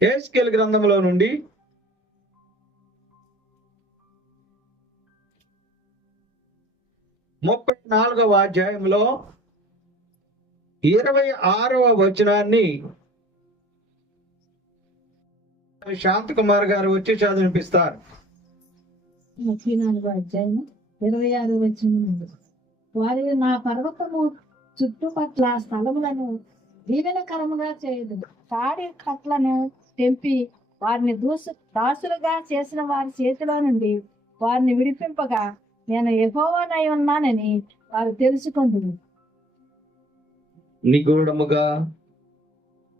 యెహెజ్కేలు గ్రంథంలో నుండి 34వ అధ్యాయంలో 26వ వచనాన్ని శాంతకుమార్ గారు వచ్చి చదివిపిస్తారు. 34వ అధ్యాయం 26వ వచనం నుండి. వారి నా పర్వతము చుట్టుపట్ల స్థలములను దీవెనకరముగా చేయదు. తాడి కట్లను తెంపి వారిని దాసులుగా చేసిన వారి చేతిలో నుండి వారిని విడిపింపగా నేను యెహోవానై ఉన్నానని వారు తెలుసుకొందురు. నిగూఢముగా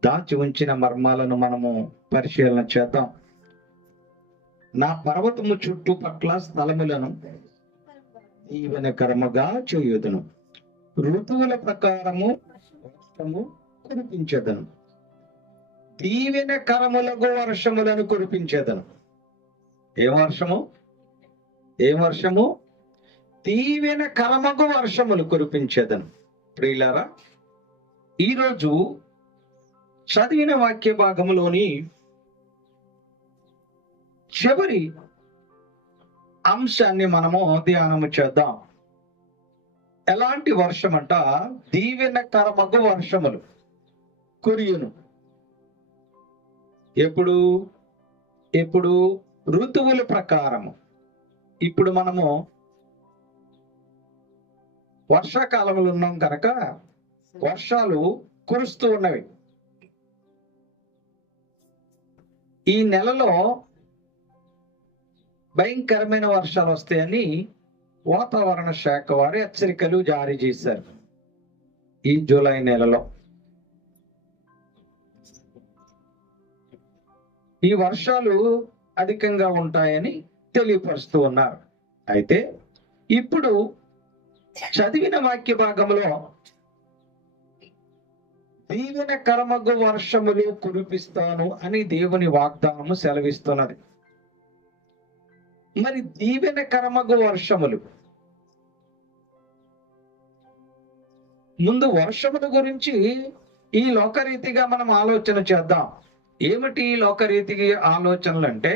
దాచి ఉంచిన మర్మాలను మనము పరిశీలన చేద్దాం. నా పర్వతము చుట్టుపట్ల స్థలములను దీవెనకరముగా చేయుదును, ఋతువుల ప్రకారము వర్షము కురిపించెదను, దీవెనకరములకు వర్షములను కురిపించెదను. ఏ వర్షము? దీవెనకరముకు వర్షములు కురిపించెదను. ప్రియులారా, ఈరోజు చదివిన వాక్య భాగంలోని చివరి అంశాన్ని మనము ధ్యానము చేద్దాం. ఎలాంటి వర్షం అంట? దీవెనకరమగు వర్షములు కురియును. ఎప్పుడు ఋతువుల ప్రకారము. ఇప్పుడు మనము వర్షాకాలంలో ఉన్నాం కనుక వర్షాలు కురుస్తూ ఉన్నవి. ఈ నెలలో భయంకరమైన వర్షాలు వస్తాయని వాతావరణ శాఖ వారు హెచ్చరికలు జారీ చేశారు. ఈ జూలై నెలలో ఈ వర్షాలు అధికంగా ఉంటాయని తెలియపరుస్తూ ఉన్నారు. అయితే ఇప్పుడు చదివిన వాక్య భాగంలో దీవెనకరమగు వర్షములు కురిపిస్తాను అని దేవుని వాగ్దానము సెలవిస్తున్నది. మరి దీవెనకరమగు వర్షములు, ముందు వర్షముల గురించి ఈ లోకరీతిగా మనం ఆలోచన చేద్దాం. ఏమిటి లోకరీతికి ఆలోచనలు అంటే,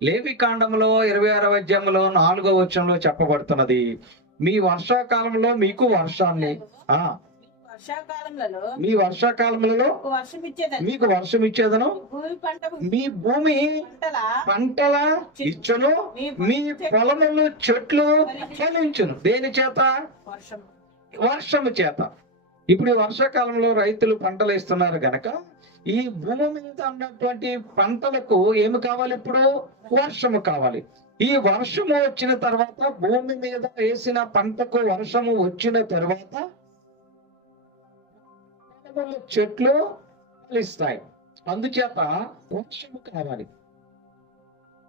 లేవి కాండంలో 26వ అధ్యాయంలో 4వ వచనంలో చెప్పబడుతున్నది, మీ వర్షాకాలంలో మీకు వర్షాన్ని, మీ వర్షాకాలంలో మీకు వర్షం ఇచ్చేదను, మీ భూమి పంటల ఇచ్చును, మీ పొలములు చెట్లు ఫలించును. దేని చేత? వర్షము చేత. ఇప్పుడు ఈ వర్షాకాలంలో రైతులు పంటలు వేస్తున్నారు గనక ఈ భూమి మీద ఉన్నటువంటి పంటలకు ఏమి కావాలి? ఇప్పుడు వర్షము కావాలి. ఈ వర్షము వచ్చిన తర్వాత, భూమి మీద వేసిన పంటకు వర్షము వచ్చిన తర్వాత చెట్లు ఫలిస్తాయి. అందుచేత వర్షము కావాలి.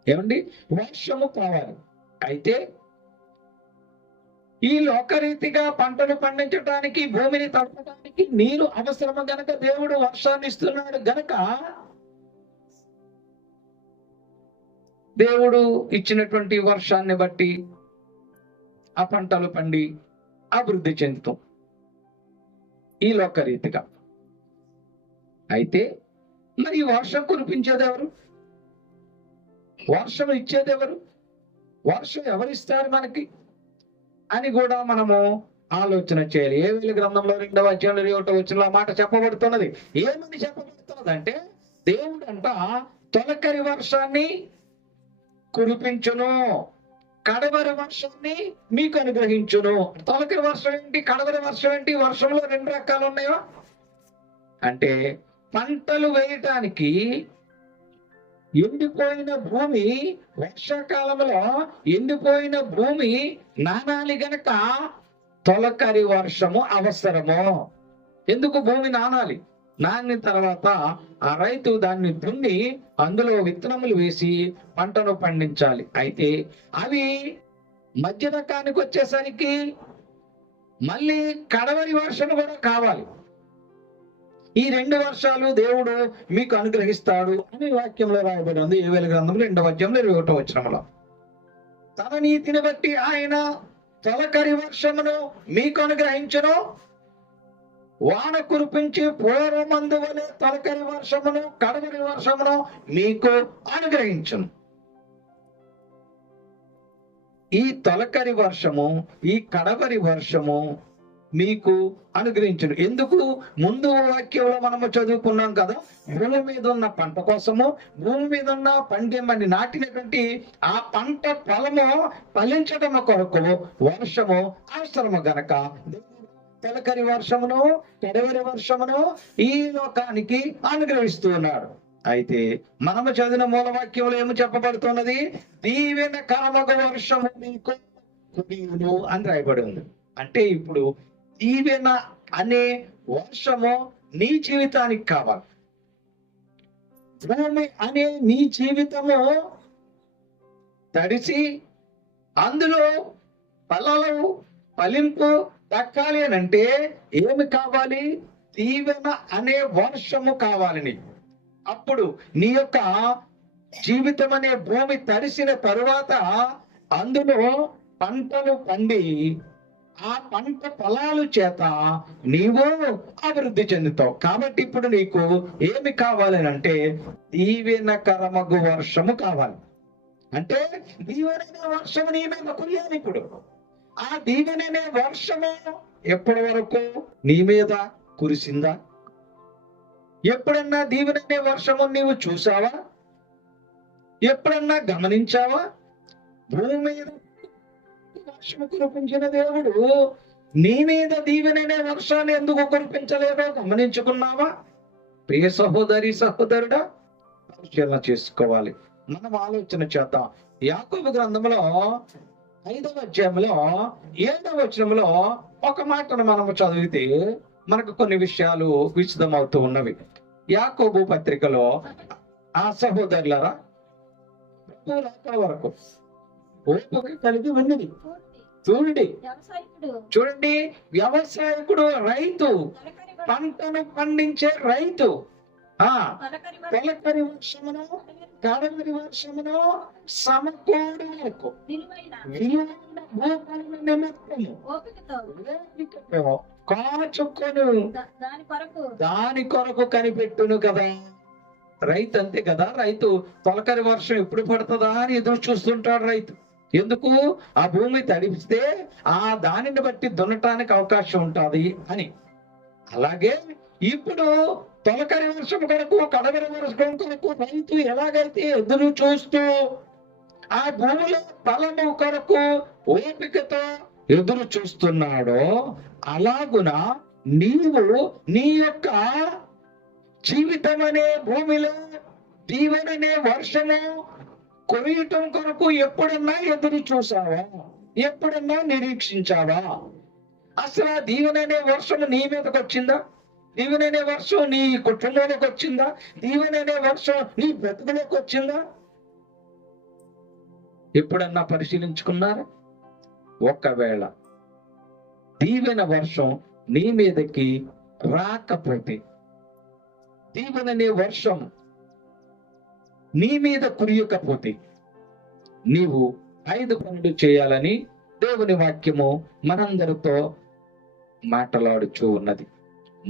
ఏమండి? వర్షము కావాలి. అయితే ఈ లోకరీతిగా పంటను పండించడానికి, భూమిని తడపడానికి నీరు అవసరము గనక దేవుడు వర్షాన్ని ఇస్తున్నాడు గనక దేవుడు ఇచ్చినటువంటి వర్షాన్ని బట్టి ఆ పంటలు పండి అభివృద్ధి చెందుతాం ఈ లోకరీతిగా. అయితే మరి వర్షం కురిపించేది ఎవరు? వర్షం ఇచ్చేది ఎవరు? వర్షం ఎవరిస్తారు మనకి అని కూడా మనము ఆలోచన చేయాలి. యోవేలు గ్రంథంలో 2వ అధ్యాయంలో 1వ వచనంలో మాట చెప్పబడుతున్నది. ఏమని చెప్పబడుతున్నది అంటే, దేవుడు అంట తొలకరి వర్షాన్ని కురిపించును, కడవరి వర్షాన్ని మీకు అనుగ్రహించును. తొలకరి వర్షం ఏంటి? కడవరి వర్షం ఏంటి? వర్షంలో 2 రకాలు ఉన్నాయో అంటే, పంటలు వేయటానికి ఎండిపోయిన భూమి, వర్షాకాలంలో ఎండిపోయిన భూమి నానాలి గనక తొలకరి వర్షము అవసరము. ఎందుకు భూమి నానాలి? నానిన తర్వాత ఆ రైతు దాన్ని దున్ని అందులో విత్తనములు వేసి పంటను పండించాలి. అయితే అవి మధ్య రకానికి వచ్చేసరికి మళ్ళీ కడవరి వర్షం కూడా కావాలి. ఈ 2 వర్షాలు దేవుడు మీకు అనుగ్రహిస్తాడు అని వాక్యంలో రాయబడి ఉంది. యోవేలు గ్రంథంలో 2వ అధ్యాయంలో 21వ వచనంలో, తన నీతిని బట్టి ఆయన తొలకరి వర్షమును మీకు అనుగ్రహించును, వాన కురిపించి పూర్వమందు వలె తొలకరి వర్షమును కడవరి వర్షమును మీకు అనుగ్రహించును. ఈ తొలకరి వర్షము, ఈ కడవరి వర్షము మీకు అనుగ్రహించును. ఎందుకు? ముందు వాక్యంలో మనము చదువుకున్నాం కదా, భూమి మీద ఉన్న పంట కోసము, భూమి మీద ఉన్న పంటేమని నాటినటువంటి ఆ పంట ఫలము ఫలించడం కొరకు వర్షము అవసరము గనక తొలకరి వర్షమును కడవరి వర్షమును ఈ లోకానికి అనుగ్రహిస్తూ ఉన్నాడు. అయితే మనము చదివిన మూలవాక్యంలో ఏమి చెప్పబడుతున్నది? దీవెన కరమగ వర్షము మీకు కురియును అని రాయబడి ఉంది. అంటే ఇప్పుడు దీవెన అనే వర్షము నీ జీవితానికి కావాలి. భూమి అనే నీ జీవితము తడిసి అందులో ఫలాలు ఫలింపు దక్కాలి అని అంటే ఏమి కావాలి? దీవెన అనే వర్షము కావాలి నీకు. అప్పుడు నీ యొక్క జీవితం అనే భూమి తడిసిన తరువాత అందులో పంటలు పండి ఆ పంట ఫలాలు చేత నీవు అభివృద్ధి చెందుతావు. కాబట్టి ఇప్పుడు నీకు ఏమి కావాలని అంటే దీవెనకరమగు వర్షము కావాలి. అంటే దీవెననే వర్షము నీ మీద కురియాలి. ఇప్పుడు ఆ దీవెననే వర్షము ఎప్పటి వరకు నీ మీద కురిసిందా? ఎప్పుడన్నా దీవెననే వర్షము నీవు చూసావా? ఎప్పుడన్నా గమనించావా? భూమి మీద వర్షము కురిపించిన దేవుడు నీ మీద దీవెననే వర్షాన్ని ఎందుకు కురిపించలేదో గమనించుకున్నావా? ప్రియ సహోదరి సహోదరుడా, పరిశీలన చేసుకోవాలి. మనం ఆలోచన చేద్దాం. యాకోబు గ్రంథంలో 5వ అధ్యాయంలో 7వ వచనంలో ఒక మాటను మనము చదివితే మనకు కొన్ని విషయాలు విశదమవుతూ ఉన్నవి. యాకోబు పత్రికలో ఆ సహోదరులారా వరకు ఓపిక కలిగి ఉన్నది. చూడండి, వ్యవసాయకుడు, రైతు, పంటను పండించే రైతు తొలకరి వర్షమును కడవరి వర్షమును సమకూడు వరకు విలువైన భూఫలము నిమిత్తము ఓపికతో కాచుకొని దాని కొరకు కనిపెట్టును కదా. రైతు అంతే కదా. రైతు తొలకరి వర్షం ఎప్పుడు పడుతుందా అని ఎదురు చూస్తుంటాడు రైతు. ఎందుకు? ఆ భూమి తడిపిస్తే ఆ దానిని బట్టి దున్నటానికి అవకాశం ఉంటుంది అని. అలాగే ఇప్పుడు తొలకరి వర్షం కొరకు కడవరి వర్షం కొరకు రైతు ఎలాగైతే ఎదురు చూస్తూ ఆ భూమిలో ఫలము కొరకు ఓపికతో ఎదురు చూస్తున్నాడో అలాగున నీవు నీ యొక్క జీవితం అనే భూమిలో దీవెననే వర్షము కురియటం కొరకు ఎప్పుడన్నా ఎదురు చూసావా? ఎప్పుడన్నా నిరీక్షించావా? అసలు ఆ దీవెననే వర్షము నీ మీదకి వచ్చిందా? దీవెననే వర్షం నీ కుటుంబంలోకి వచ్చిందా? దీవెననే వర్షం నీ బ్రతుకులోకి వచ్చిందా? ఎప్పుడన్నా పరిశీలించుకున్నారా? ఒకవేళ దీవెన వర్షం నీ మీదకి రాకపోతే, దీవెననే వర్షం నీ మీద కురియకపోతే నీవు 5 పనులు చేయాలని దేవుని వాక్యము మనందరితో మాట్లాడుచూ ఉన్నది.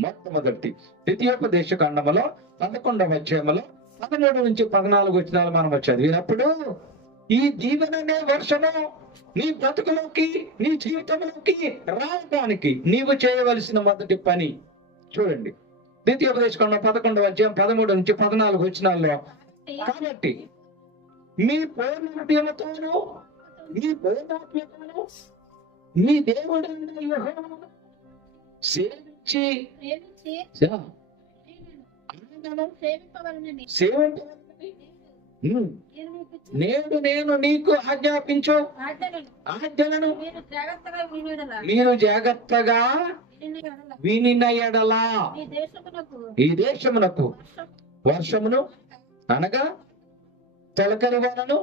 మొట్టమొదటి ద్వితీయోపదేశ కాండములో 11వ అధ్యాయములో 13 నుంచి 14 వచనాలు మనం చదివినప్పుడు ఈ దీవెననే వర్షము నీ బ్రతుకులోకి నీ జీవితంలోకి రావడానికి నీవు చేయవలసిన మొదటి పని చూడండి. ద్వితీయోపదేశ కాండం 11వ అధ్యాయం 13 నుంచి 14 వచనాల్లో, కాబట్టి మీ పూర్ణ హృదయముతోను మీ పూర్ణాత్మతోను మీ దేవుడైన యెహోవాను సేవించి నేడు నేను నీకు ఆజ్ఞాపించు ఆజ్ఞలను మీరు జాగ్రత్తగా వినిన ఎడల ఈ దేశమునకు వర్షమును అనగా తొలకరి వానను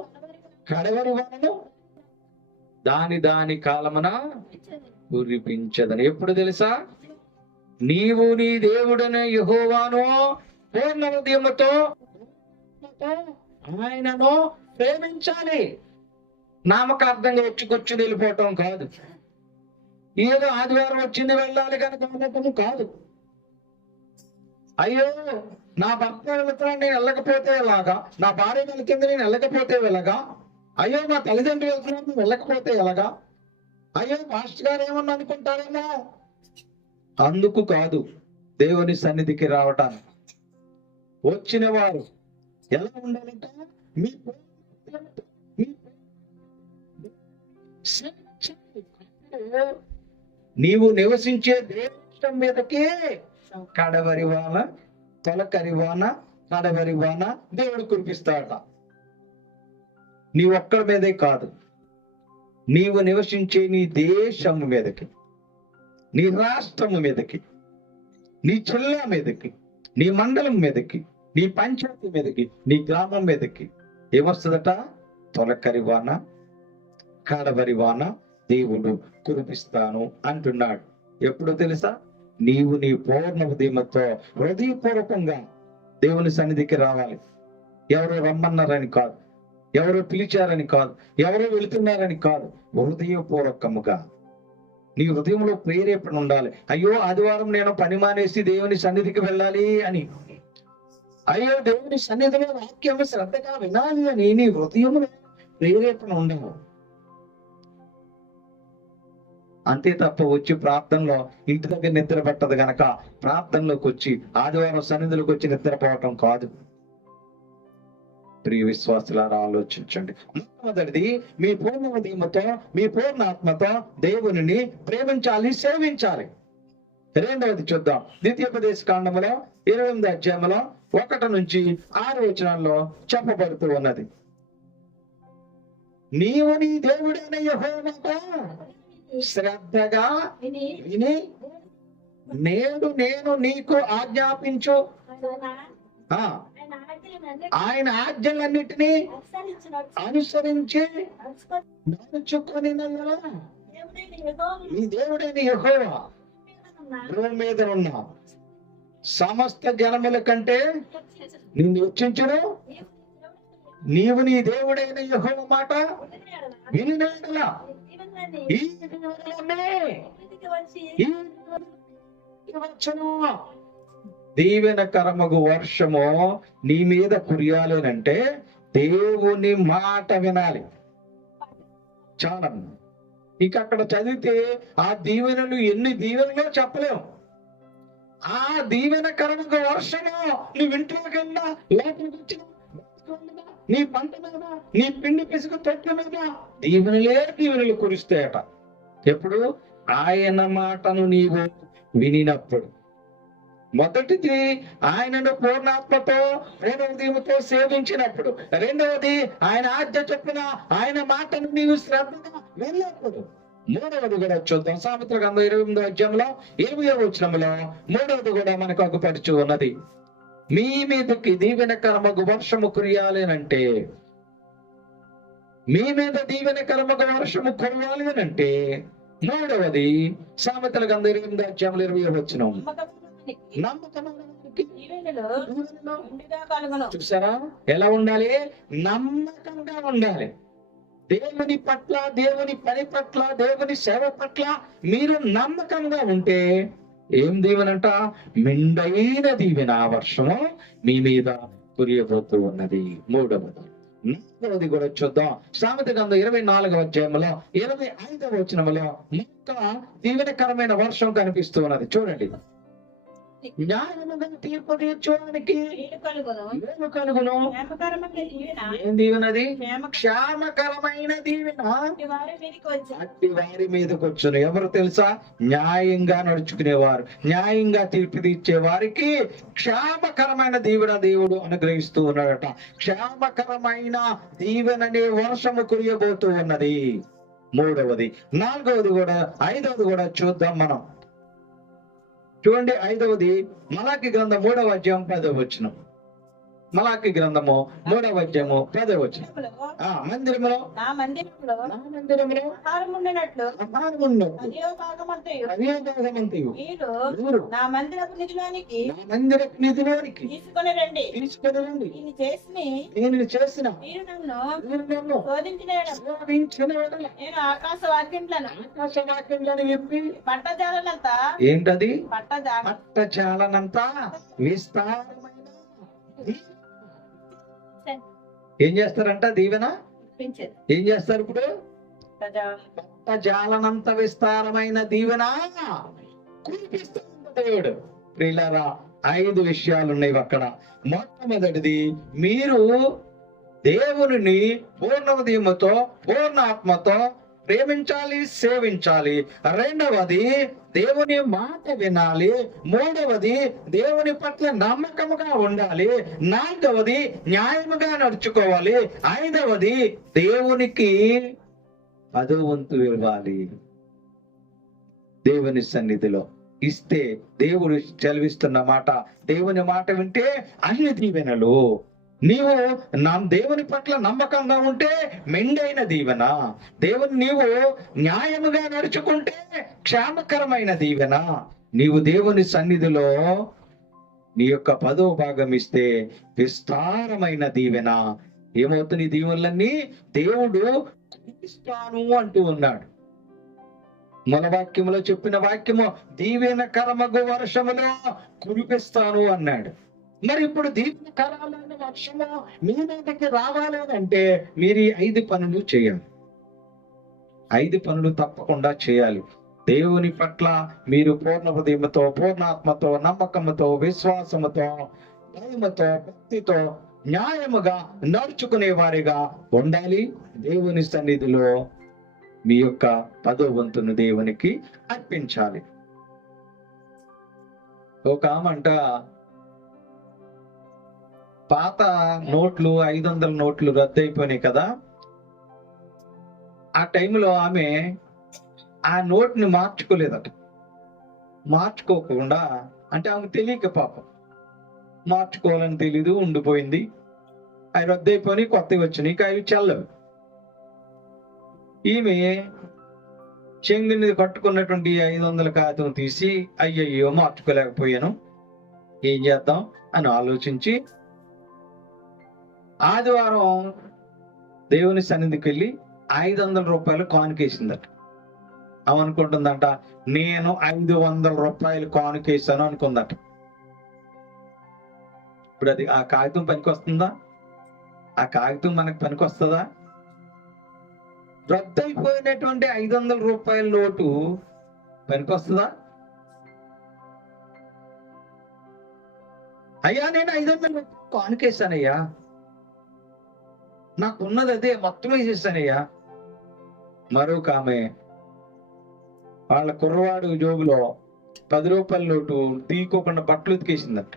కడవరి వానను దాని కాలమున కురిపించదని. ఎప్పుడు తెలుసా? నీవు నీ దేవుడనే యెహోవాను పూర్ణ హృదయముతో ఆయనను ప్రేమించాలి. నామకార్థంగా వచ్చి వెళ్ళిపోవటం కాదు. ఏదో ఆదివారం వచ్చింది వెళ్ళాలి కనుక అనటం కాదు. అయ్యో నా భర్త వెళుతున్నా నేను వెళ్ళకపోతే ఎలాగా, నా భార్య వెళుతుంది నేను వెళ్ళకపోతే ఎలాగా, అయ్యో మా తల్లిదండ్రులు వెళ్తున్నా నేను వెళ్ళకపోతే ఎలాగా, అయ్యో మాస్టర్ గారు ఏమన్నా అనుకుంటారేమో. అందుకు కాదు దేవుని సన్నిధికి రావటానికి వచ్చిన వారు ఎలా ఉండాలంటే మీ నీవు నివసించే దేశం మీదకే కడవరి వాన, తొలకరి వాన, కడవరి వాన దేవుడు కురిపిస్తాడట. నీ ఒక్కడి మీదే కాదు, నీవు నివసించే నీ దేశం మీదకి, నీ రాష్ట్రం మీదకి, నీ జిల్లా మీదకి, నీ మండలం మీదకి, నీ పంచాయతీ మీదకి, నీ గ్రామం మీదకి ఏమొస్తుందట? తొలకరి వాన, కడవరి వాన దేవుడు కురిపిస్తాను అంటున్నాడు. ఎప్పుడు తెలుసా? నీవు నీ పూర్ణ ఉదయంతో హృదయపూర్వకంగా దేవుని సన్నిధికి రావాలి. ఎవరో రమ్మన్నారని కాదు, ఎవరో పిలిచారని కాదు, ఎవరో వెళుతున్నారని కాదు, హృదయపూర్వకముగా నీ హృదయంలో ప్రేరేపణ ఉండాలి. అయ్యో ఆదివారం నేను పని మానేసి దేవుని సన్నిధికి వెళ్ళాలి అని, అయ్యో దేవుని సన్నిధిలో వాక్యం శ్రద్ధగా వినాలి అని నీ హృదయంలో ప్రేరేపణ ఉండాలి. అంతే తప్ప వచ్చి ప్రార్థనలో ఇంటి దగ్గర నిద్ర పట్టదు గనక ప్రార్థనలోకి వచ్చి ఆదివారం సన్నిధిలోకి వచ్చి నిద్రపోవటం కాదు. ప్రియ విశ్వాసులారా ఆలోచించండి. మొట్టమొదటిది మీ పూర్ణ ఉదయముతో, మీ పూర్ణ ఆత్మతో దేవుని ప్రేమించాలి, సేవించాలి. రెండవది చూద్దాం. ద్వితీయోపదేశ కాండములో 28వ అధ్యాయంలో 1 నుంచి 6 వచనాల్లో చెప్పబడుతూ ఉన్నది. నీవు నీ దేవుడైన యెహోవాతో శ్రద్ధగా విని నేడు నేను నీకు ఆజ్ఞాపించు ఆయన ఆజ్ఞలన్నిటినీ అనుసరించి నడుచుకొని నీ దేవుడైన యెహోవా భూమి మీద ఉన్న సమస్త జనముల కంటే నిన్ను హెచ్చించును. నీవు నీ దేవుడైన యెహోవా మాట వినినట్లా ఈ దీవెనకరమగు వర్షము నీ మీద కురియాలేనంటే దేవుని మాట వినాలి. చాలా ఇక అక్కడ చదివితే ఆ దీవెనలు ఎన్ని దీవెనలో చెప్పలేము. ఆ దీవెనకరమగు వర్షము నువ్వు ఇంట్లోకి వెళ్ళినా, లోపలికి వచ్చినా, నీ పంట మీద, నీ పిండి పిసుకు తొట్ల మీద దీవెనలు కురిస్తాయట. ఎప్పుడు? ఆయన మాటను నీవు వినినప్పుడు. మొదటిది ఆయనను పూర్ణాత్మతో పూర్ణ ఉదయముతో సేవించినప్పుడు. రెండవది ఆయన ఆజ్ఞ చొప్పున ఆయన మాటను నీవు శ్రద్ధగా విన్నప్పుడు. మూడవది కూడా చూద్దాం. సామెతల గ్రంథం 28వ అధ్యాయంలో 20వ వచనంలో మూడవది కూడా మనకు అగుపడుచు ఉన్నది. మీ మీదకి దీవెనకరమగు వర్షము కురియాలి అంటే, మీ మీద దీవెనకరమగు వర్షము కురవాలి అంటే మూడవది సామెతల గ్రంథం 28వ అధ్యాయంలో 20వ వచనం. చూసారా ఎలా ఉండాలి? నమ్మకంగా ఉండాలి. దేవుని పట్ల, దేవుని పని పట్ల, దేవుని సేవ పట్ల మీరు నమ్మకంగా ఉంటే ఏం దీవెనంట? మెండైన దీవెన వర్షము మీ మీద కురియబోతూ ఉన్నది. మూడవది. నాలుగవది కూడా చూద్దాం. సామెత గ్రంథం 24వ అధ్యాయంలో 25వ వచనంలో ఇంకా దీవెనకరమైన వర్షం కనిపిస్తూ ఉన్నది. చూడండి. న్యాయముగా తీర్పు తీర్చడానికి మేలు కలుగును. ఏం దీవెనది? క్షేమకరమైన దీవెన అట్టి వారి మీదకి వచ్చును. ఎవరు తెలుసా? న్యాయంగా నడుచుకునేవారు, న్యాయంగా తీర్పు తీర్చే వారికి క్షేమకరమైన దీవెన దేవుడు అనుగ్రహిస్తూ ఉన్నాడట. క్షేమకరమైన దీవెననే వర్షము కురియబోతూ ఉన్నది. మూడవది. నాలుగవది కూడా, ఐదవది కూడా చూద్దాం మనం. చూడండి. ఐదవది మలాకి గ్రంథం 3వ అధ్యాయం 10వ వచనం. మలాకి గ్రంథము 3వ అధ్యాయము 10వ వచనం. మందిరములో నా మందిరంలో నా మందిరములో ఆహారం ఉండినట్లు ఆహారముండు అదే భాగమంతయు అదే భాగమంతయు మీరు నా మందిరపు నిధిలోనికి నా మందిరపు నిధిలోనికి తీసుకొని రండి. తీసుకొని రండి. దీన్ని చేసిన మీరు మీరు నన్ను నన్ను శోధించిన ఎడల శోధించిన ఎడల నేను ఆకాశ వాక్యములను ఆకాశవాక్యములను విప్పి పట్టజాలనంతా ఏంటది పట్టజాల పట్టజాలనంతా విస్తారమైన ఏం చేస్తారంట దీవెన ఏం చేస్తారు ఇప్పుడు పట్టజాలనంత విస్తారమైన దీవెన కురిపిస్తుంది దేవుడు. ప్రియులారా 5 విషయాలు ఉన్నాయి అక్కడ. మొట్టమొదటిది, మీరు దేవుని పూర్ణ హృదయముతో పూర్ణ ఆత్మతో ప్రేమించాలి, సేవించాలి. రెండవది, దేవుని మాట వినాలి. మూడవది, దేవుని పట్ల నమ్మకముగా ఉండాలి. నాలుగవది, న్యాయముగా నడుచుకోవాలి. ఐదవది, దేవునికి 10వ వంతు ఇవ్వాలి. దేవుని సన్నిధిలో ఇస్తే దేవుడు చదివిస్తున్న మాట, దేవుని మాట వింటే అన్ని దీవెనలు. నీవు దేవుని పట్ల నమ్మకంగా ఉంటే మెండైన దీవెన. దేవుని నీవు న్యాయముగా నడుచుకుంటే క్షేమకరమైన దీవెన. నీవు దేవుని సన్నిధిలో నీ యొక్క 10వ భాగం ఇస్తే విస్తారమైన దీవెన. ఏమవుతుంది? ఈ దీవెనలన్నీ దేవుడు ఇస్తాను అంటూ ఉన్నాడు. మన వాక్యములో చెప్పిన వాక్యము దీవెనకరమగు వర్షములో కురిపిస్తాను అన్నాడు. మరి ఇప్పుడు దీవెనకరమైన వర్షము మీ మీదకి రావాలి అంటే మీరు 5 పనులు చేయాలి. 5 పనులు తప్పకుండా చేయాలి. దేవుని పట్ల మీరు పూర్ణ హృదయముతో, పూర్ణాత్మతో, నమ్మకముతో, విశ్వాసముతో, భయముతో, భక్తితో న్యాయముగా నడుచుకునే వారిగా ఉండాలి. దేవుని సన్నిధిలో మీ యొక్క 10వ వంతును దేవునికి అర్పించాలి. ఒక ఆమంట పాత నోట్లు 500 నోట్లు రద్దయిపోయినాయి కదా. ఆ టైంలో ఆమె ఆ నోట్ని మార్చుకోలేదట. మార్చుకోకుండా అంటే ఆమెకు తెలియక పాపం మార్చుకోవాలని తెలీదు, ఉండిపోయింది. అవి రద్దయిపోయి కొత్తవి వచ్చినాయి. ఇక అవి చల్లవి. ఈమె చెంగుని కట్టుకున్నటువంటి 500 కాగితం తీసి అయ్యయ్యో మార్చుకోలేకపోయాను, ఏం చేద్దాం అని ఆలోచించి ఆదివారం దేవుని సన్నిధికి వెళ్ళి 500 రూపాయలు కానుకేసిందట. అవనుకుంటుందంట, నేను 500 రూపాయలు కానుకేసాను అనుకుందట. ఇప్పుడు అది ఆ కాగితం పనికొస్తుందా? ఆ కాగితం మనకు పనికొస్తుందా? రద్దయిపోయినటువంటి 500 రూపాయల నోటు పనికొస్తుందా? అయ్యా నేను 500 రూపాయలు కానుకేశానయ్యా, నాకున్నది అదే మొత్తం వేసేసానయ్యా. మరొక ఆమె వాళ్ళ కుర్రవాడు జోబులో 10 రూపాయల నోటు తీసుకోకుండా బట్టలు ఉతికేసిందట.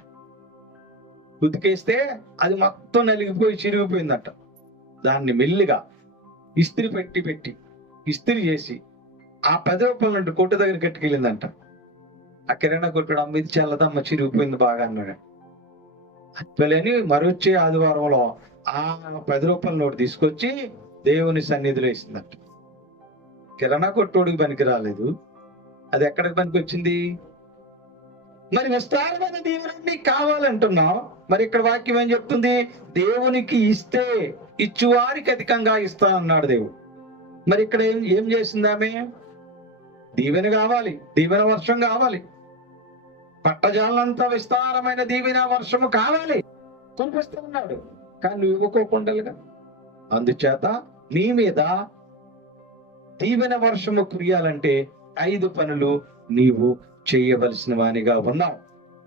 ఉతికేస్తే అది మొత్తం నలిగిపోయి చిరిగిపోయిందట. దాన్ని మెల్లిగా ఇస్త్రీ పెట్టి ఇస్త్రీ చేసి ఆ 10 రూపాయల నోటు కొట్టు దగ్గర కట్టుకెళ్ళిందంట. ఆ కిరాణా కొట్టుడు, అమ్మ ఇది చల్లదమ్మ చిరిగిపోయింది బాగా అన్నాడు. అప్పలేని మరొచ్చే ఆదివారంలో ఆ 10 రూపాయల నోటు తీసుకొచ్చి దేవుని సన్నిధిలో ఇస్తుందట. కిరాణా కొట్టోడికి పనికి రాలేదు, అది ఎక్కడికి పనికి వచ్చింది? మరి విస్తారమైన దీవెనన్నీ కావాలంటున్నావు. మరి ఇక్కడ వాక్యం ఏం చెప్తుంది? దేవునికి ఇస్తే ఇచ్చువారికి అధికంగా ఇస్తా అన్నాడు దేవుడు. మరి ఇక్కడ ఏం చేసింది ఆమె? దీవెన కావాలి, దీవెన వర్షం కావాలి, పట్టజాలంతా విస్తారమైన దీవెన వర్షము కావాలి, కురిపిస్తూ ఉన్నాడు. కానీ నువ్వు ఇవ్వకోకుండలుగా. అందుచేత నీ మీద దీవెన వర్షము కురియాలంటే 5 పనులు నీవు చేయవలసిన వానిగా ఉన్నావు.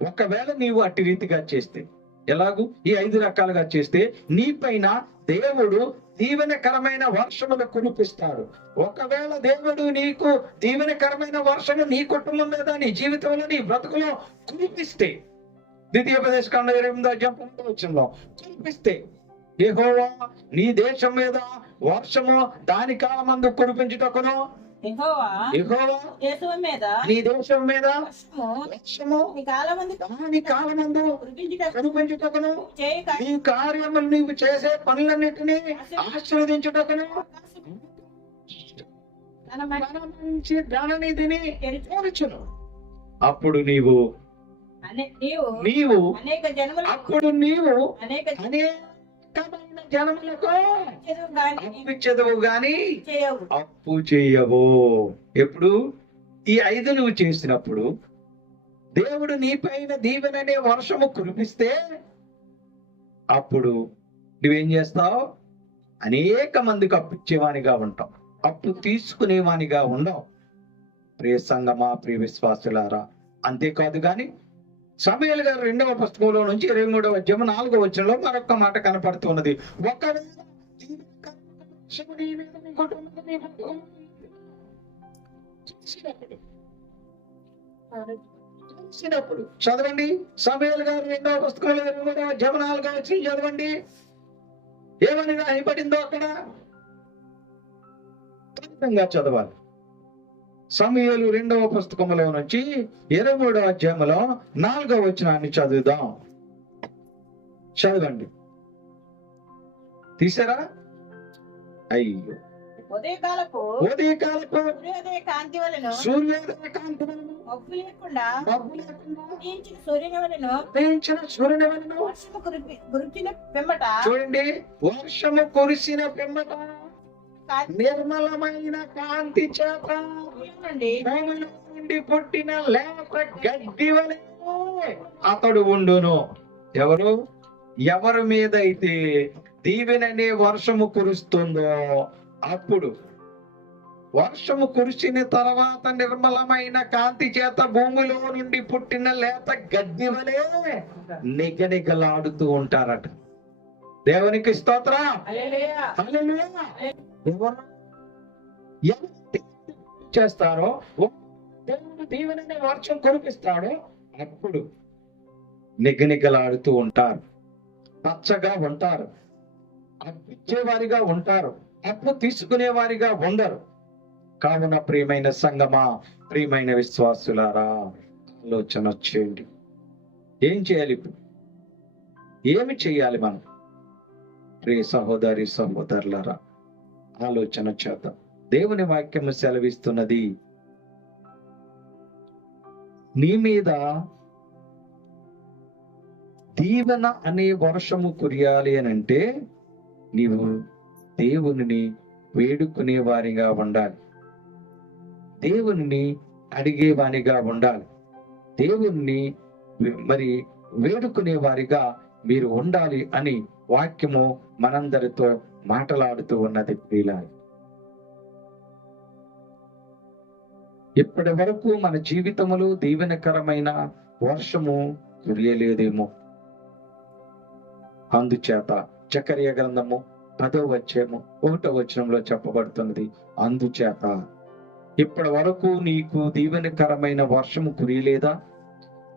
ఒకవేళ నీవు అట్టి రీతిగా చేస్తే, ఎలాగూ ఈ 5 రకాలుగా చేస్తే నీ పైన దేవుడు దీవెనకరమైన వర్షమును కురిపిస్తాడు. ఒకవేళ దేవుడు నీకు దీవెనకరమైన వర్షము నీ కుటుంబం మీద, నీ జీవితంలో, నీ బ్రతుకులో కురిపిస్తే, ద్వితీయోపదేశకాండం 28వ కురిపిస్తే, యెహోవా నీ దేశం మీద వర్షము దాని కాలమందు కురిపించుటకును యెహోవా యెహోవా దేశం మీద నీ దేశం మీద వర్షము వర్షము నీ కాలమందు దాని కాలమందు కురిపించుటకు కనిపించుటకును చేయక నీ కార్యములు నీవు చేసే పనులన్నిటినీ ఆశీర్వదించుటకును తన మంచి ధననిధిని తెరిచి తెరచును. అప్పుడు నీవు నీవు అనేక జనములకు అప్పుడు నీవు అనేక అనేకమైన జనములకు చెరువు గాని అప్పిచ్చదవు గాని చేయవు. అప్పు చేయవు. ఎప్పుడు ఈ 5 నువ్వు చేసినప్పుడు దేవుడు నీ పైన దీవెననే వర్షము కురిపిస్తే అప్పుడు నువ్వేం చేస్తావు? అనేక మందికి అప్పిచ్చేవానిగా ఉంటావు, అప్పు తీసుకునేవానిగా ఉండవు. ప్రియ సంగమా, ప్రియ విశ్వాసులారా, అంతేకాదు గాని సమూయేలు గారు 2వ పుస్తకంలో నుంచి 23వ అధ్యాయం 4వ వచనంలో మరొక మాట కనపడుతున్నది. ఒకవేళ చూసినప్పుడు చదవండి. సమూయేలు గారు 2వ పుస్తకంలో 23వ అధ్యాయం 4వ వచనం చదవండి. ఏమని రాయబడిందో అక్కడ ఖచ్చితంగా చదవాలి. సమూయేలు 2వ పుస్తకంలో నుంచి 23వ అధ్యాయంలో 4వ వచనాన్ని చదువుదాం. చదవండి. తీసారా? అయ్యో, ఉదయకాలపు సూర్యోదయ కాంతి వలన సూర్యోదయ కాంతి వలన మబ్బు లేకుండా మబ్బు లేకుండా ఉదయించిన సూర్యుని వలన ఉదయించిన సూర్యుని వలన వర్షము కురిచిన పిమ్మట చూడండి, వర్షము కురిసిన పిమ్మట నిర్మలమైన కాంతి చేత నుండి భూమిలో నుండి పుట్టిన లేత గడ్డి వలె అతడు ఉండును. ఎవరి మీద అయితే దీవెననే వర్షము కురుస్తుందో అప్పుడు వర్షము కురిసిన తర్వాత నిర్మలమైన కాంతి చేత భూమిలో నుండి పుట్టిన లేత గడ్డి వలె నిగనిగలాడుతూ ఉంటారట. దేవునికి స్తోత్రం. హల్లెలూయా. హల్లెలూయా. ఎవరు చేస్తారో దేవుడు దీవెననే వర్షం కురిపిస్తాడో అప్పుడు నిగనిగలాడుతూ ఉంటారు, పచ్చగా ఉంటారు, అప్పిచ్చేవారిగా ఉంటారు, అప్పు తీసుకునే వారిగా ఉండరు. కావున ప్రియమైన సంగమా, ప్రియమైన విశ్వాసులారా, ఆలోచన చేయండి. ఏం చేయాలి ఇప్పుడు? ఏమి చేయాలి మనం? ప్రియ సహోదరి సహోదరులారా, ఆలోచన చేద్దాం. దేవుని వాక్యము సెలవిస్తున్నది, నీ మీద దీవెన అనే వర్షము కురియాలి అని అంటే నీవు దేవుని వేడుకునే వారిగా ఉండాలి, దేవుని అడిగేవానిగా ఉండాలి, దేవుణ్ణి మరి వేడుకునే వారిగా మీరు ఉండాలి అని వాక్యము మనందరితో మాట్లాడుతూ ఉన్నది. ప్రియులారా, ఇప్పటి వరకు మన జీవితములో దీవెనకరమైన వర్షము కురియలేదేమో. అందుచేత జకర్యా గ్రంథము 10వ అధ్యాయము 1వ వచనంలో చెప్పబడుతున్నది, అందుచేత ఇప్పటి వరకు నీకు దీవెనకరమైన వర్షము కురియలేదా?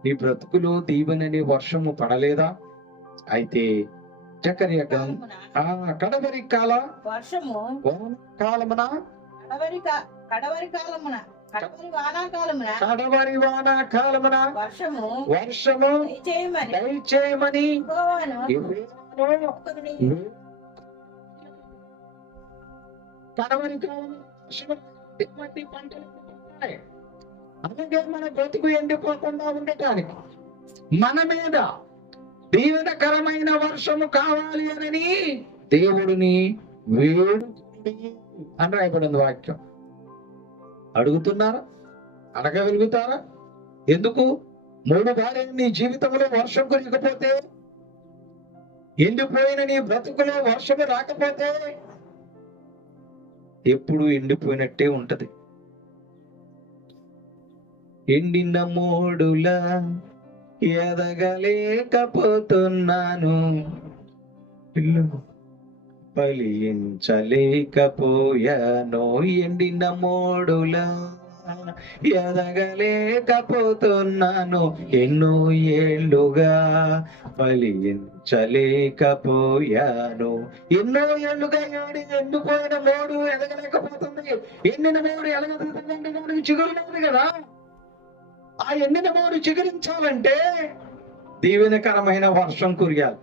నీ బ్రతుకులో దీవెనని వర్షము పడలేదా? అయితే జకర్యా గ్రంథం కడవరి కాల వర్షము కాలమున కడవరి వానాకాలమున వర్షము దయచేయమని కడవరి కాలం ఎటువంటి పంటలు పండుతాయి. అలాగే మన బ్రతుకు ఎండిపోకుండా ఉండటానికి మన మీద దీవెనకరమైన వర్షము కావాలి అని దేవుడిని వేడుకోండి అని రాయబడింది వాక్యం. అడుగుతున్నారా? అడగగలుగుతారా? ఎందుకు? 3 భార్యలు నీ జీవితంలో వర్షం కురియకపోతే, ఎండిపోయిన నీ బ్రతుకులో వర్షము రాకపోతే ఎప్పుడు ఎండిపోయినట్టే ఉంటది. ఎండిన మోడులా ఎదగలేకపోతున్నాను, ఫలించలేకపోయాను. ఎండిన మోడులా ఎదగలేకపోతున్నాను ఎన్నో ఏళ్ళుగా, ఫలించలేకపోయాను. ఎన్నో ఏళ్ళుగా ఎండిపోయిన మోడు ఎదగలేకపోతుంది. ఎండిన మోడు ఎదగలుగుతుందంటే దానికి చిగురు లేదు కదా. ఆ ఎండిన మోడు చిగురించాలంటే దీవెనకరమైన వర్షం కురియాలి.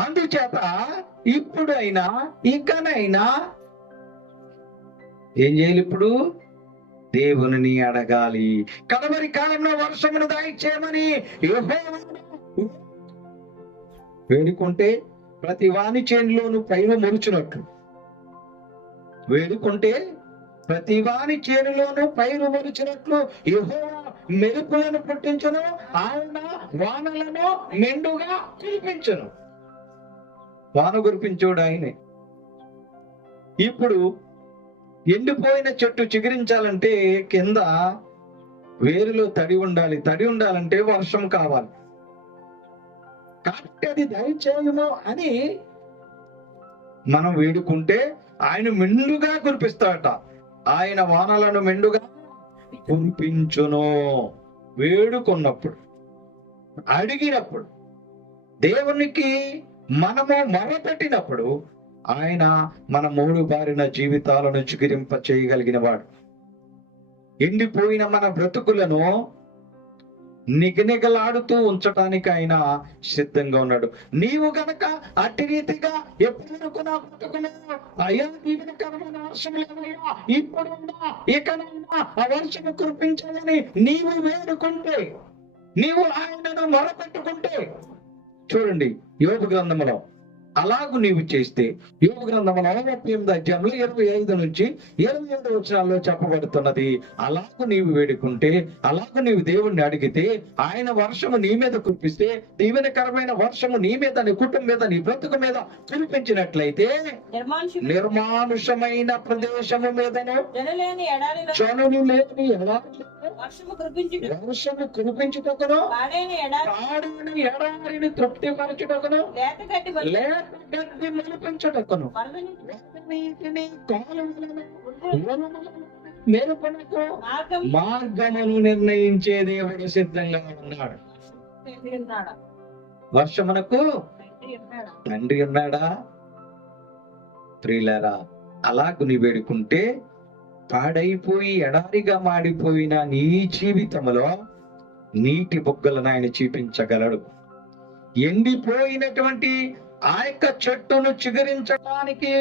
అందుచేత ఇప్పుడైనా ఇకనైనా ఏం చేయాలి? ఇప్పుడు దేవుని అడగాలి. కడవరి కాలంలో వర్షమును దయచేయమని యెహోవాను వేడుకుంటే ప్రతి వాని చేనులోను పైరు మొలుచున్నట్లు, వేడుకుంటే ప్రతి వాని చేనులోను పైరు మొలిచినట్లు యెహోవా మెరుపులను పుట్టించును, ఆయన వానలను మెండుగా కురిపించును. వాన కురిపించుడు ఆయనే. ఇప్పుడు ఎండిపోయిన చెట్టు చిగురించాలంటే కింద వేరులో తడి ఉండాలి. తడి ఉండాలంటే వర్షం కావాలి. కాబట్టి అది దయచేయము అని మనం వేడుకుంటే ఆయన మెండుగా కురిపిస్తాడట. ఆయన వానలను మెండుగా కురిపించును. వేడుకున్నప్పుడు, అడిగినప్పుడు, దేవునికి మనము మొరపెట్టినప్పుడు ఆయన మన మూడు బారిన జీవితాలను చిగురింప చేయగలిగిన వాడు. ఎండిపోయిన మన బ్రతుకులను నిగనిగలాడుతూ ఉంచటానికి ఆయన సిద్ధంగా ఉన్నాడు. నీవు గనక అట్టి రీతిగా ఎప్పుడు నా బ్రతుకులు అయ్యా దీవెనకరమైన వర్షం లేవయ్యా, ఇప్పుడున్నా ఇకనైనా ఆ వర్షము కురిపించాలని నీవు వేడుకుంటే, నీవు ఆయనను మొరపెట్టుకుంటే, చూడండి యోబు గ్రంథములో అలాగూ నీవు చేస్తే, యోబు గ్రంథములో 38 అధ్యాయంలో 25 నుంచి 27 వచనాల్లో చెప్పబడుతున్నది. అలాగూ నీవు వేడుకుంటే, అలాగూ నీవు దేవుణ్ణి అడిగితే ఆయన వర్షము నీ మీద కురిపిస్తే, దీవెనకరమైన వర్షము నీ మీద, నీ కుటుంబం మీద, నీ బ్రతుకు మీద కురిపించినట్లయితే నిర్మానుషమైన ప్రదేశము మీదను చనులు లేని ఎడారిలో వర్షము కురిపించుటకును, పాడైన ఎడారిని తృప్తిపరచుటకును, లేత గడ్డి మొలిపించుటకును, నీటిని కాలువలను మెరుపునకు మార్గమును నిర్ణయించే దేవుడు సిద్ధంగా ఉన్నాడు. వర్షమునకు తండ్రి ఉన్నాడా? ప్రియులారా, అలాగు నీ వేడుకుంటే పాడైపోయి ఎడారిగా మాడిపోయిన నీ జీవితంలో నీటి బొగ్గలను ఆయన చూపించగలడు. ఎండిపోయినటువంటి ఆ యొక్క చెట్టును చిగురించడానికి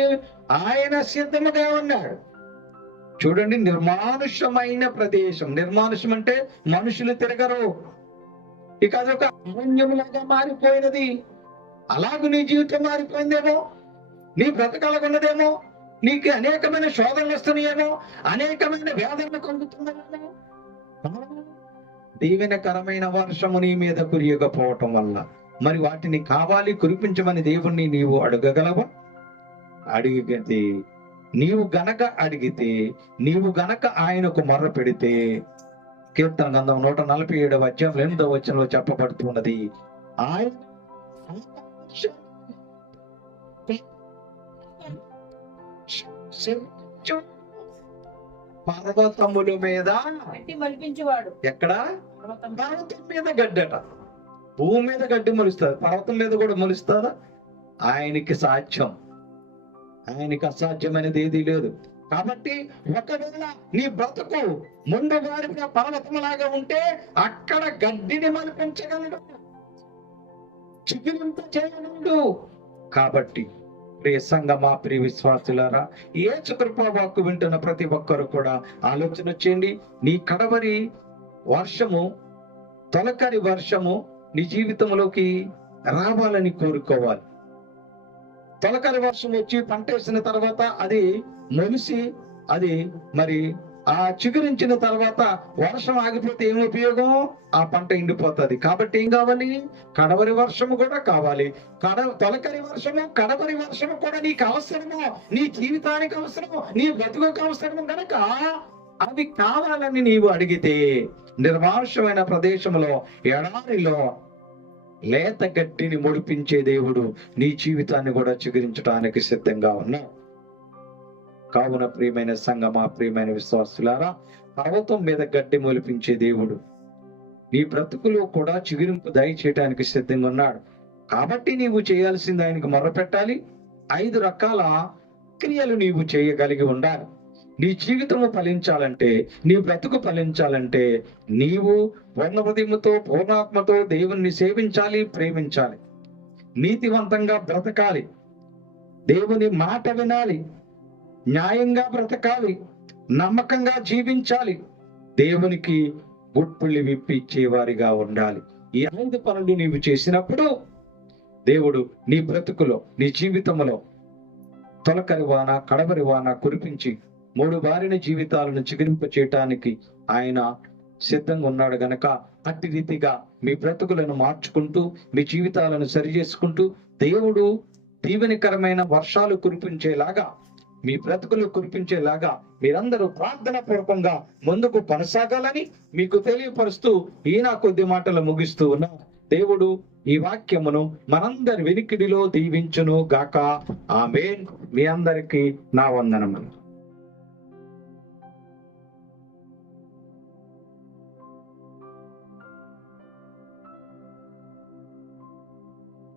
ఆయన సిద్ధముగా ఉన్నాడు. చూడండి, నిర్మానుషమైన ప్రదేశం. నిర్మానుషం అంటే మనుషులు తిరగరు, ఇక అదొక అరణ్యములాగా మారిపోయినది. అలాగూ నీ జీవితం మారిపోయిందేమో, నీ బ్రతకలకున్నదేమో, నీకు అనేకమైన శోధనలు వస్తున్నాయేమో, అనేకమైన వేదనలు కలుగుతున్నాయేమో. దీవెనకరమైన వర్షము నీ మీద కురియకపోవటం వల్ల మరి వాటిని కావాలి కురిపించమని దేవుణ్ణి నీవు అడగగలవా? అడిగితే, నీవు గనక అడిగితే, నీవు గనక ఆయనకు మొర్ర పెడితే, కీర్తన గ్రంథం 147 అధ్యాయం 8వ వచనంలో చెప్పబడుతున్నది, ఆయన పర్వతముల మీద ఎక్కడ? పర్వతం మీద గడ్డట. భూమి మీద గడ్డి మొలుస్తుంది, పర్వతం మీద కూడా మొలుస్తుందా? ఆయనకి సాధ్యం. ఆయనకి అసాధ్యమైనది ఏదీ లేదు. కాబట్టి ఒకవేళ నీ బ్రతుకు ముందు వారిన పర్వతంలాగా ఉంటే అక్కడ గడ్డిని మలిపించగలడు, చిగురింప చేయగలడు. కాబట్టి ప్రియ సంగమా, ప్రియ విశ్వాసులారా, యేసు కృపా వాక్కు వింటున్న ప్రతి ఒక్కరు కూడా ఆలోచన చేయండి. నీ కడవరి వర్షము, తొలకరి వర్షము నీ జీవితంలోకి రావాలని కోరుకోవాలి. తొలకరి వర్షం వచ్చి పంట వేసిన తర్వాత అది మొలిసి అది మరి ఆ చిగురించిన తర్వాత వర్షం ఆగిపోతే ఏం ఉపయోగం? ఆ పంట ఎండిపోతుంది. కాబట్టి ఏం కావాలి? కడవరి వర్షము కూడా కావాలి. తొలకరి వర్షము, కడవరి వర్షము కూడా నీకు అవసరము, నీ జీవితానికి అవసరము, నీ బ్రతుకుకు అవసరము. కనుక అవి కావాలని నీవు అడిగితే నిర్మానుషమైన ప్రదేశంలో, ఎడారిలో లేత గడ్డిని ముడిపించే దేవుడు నీ జీవితాన్ని కూడా చిగురించడానికి సిద్ధంగా ఉన్నావు. కావున ప్రియమైన సంగమా, ప్రియమైన విశ్వాసులారా, పర్వతం మీద గడ్డి మొలిపించే దేవుడు నీ బ్రతుకులో కూడా చిగురింపు దయచేయటానికి సిద్ధంగా ఉన్నాడు. కాబట్టి నీవు చేయాల్సింది ఆయనకు మొరపెట్టాలి. 5 రకాల క్రియలు నీవు చేయగలిగి ఉండాలి. నీ జీవితము ఫలించాలంటే, నీ బ్రతుకు ఫలించాలంటే నీవు పూర్ణ హృదయముతో, పూర్ణాత్మతో దేవుణ్ణి సేవించాలి, ప్రేమించాలి, నీతివంతంగా బ్రతకాలి, దేవుని మాట వినాలి, న్యాయంగా బ్రతకాలి, నమ్మకంగా జీవించాలి, దేవునికి గుట్పుల్లి విప్పిచ్చే వారిగా ఉండాలి. ఈ 5 పనులు నీవు చేసినప్పుడు దేవుడు నీ బ్రతుకులో, నీ జీవితంలో తొలకరి వాన, కడవరి వాన కురిపించి 3 బారిన జీవితాలను చిగురింప చేయటానికి ఆయన సిద్ధంగా ఉన్నాడు గనక అట్టి రీతిగా మీ బ్రతుకులను మార్చుకుంటూ, మీ జీవితాలను సరి చేసుకుంటూ, దేవుడు దీవెనకరమైన వర్షాలు కురిపించేలాగా, మీ బ్రతుకులు కురిపించేలాగా మీరందరూ ప్రార్థన పూర్వకంగా ముందుకు కొనసాగాలని మీకు తెలియపరుస్తూ నా కొద్ది మాటలు ముగిస్తూ ఉన్నా. దేవుడు ఈ వాక్యమును మనందరి వెనికిడిలో దీవించును గాక. ఆమేన్. మీ అందరికీ నా వందనములు.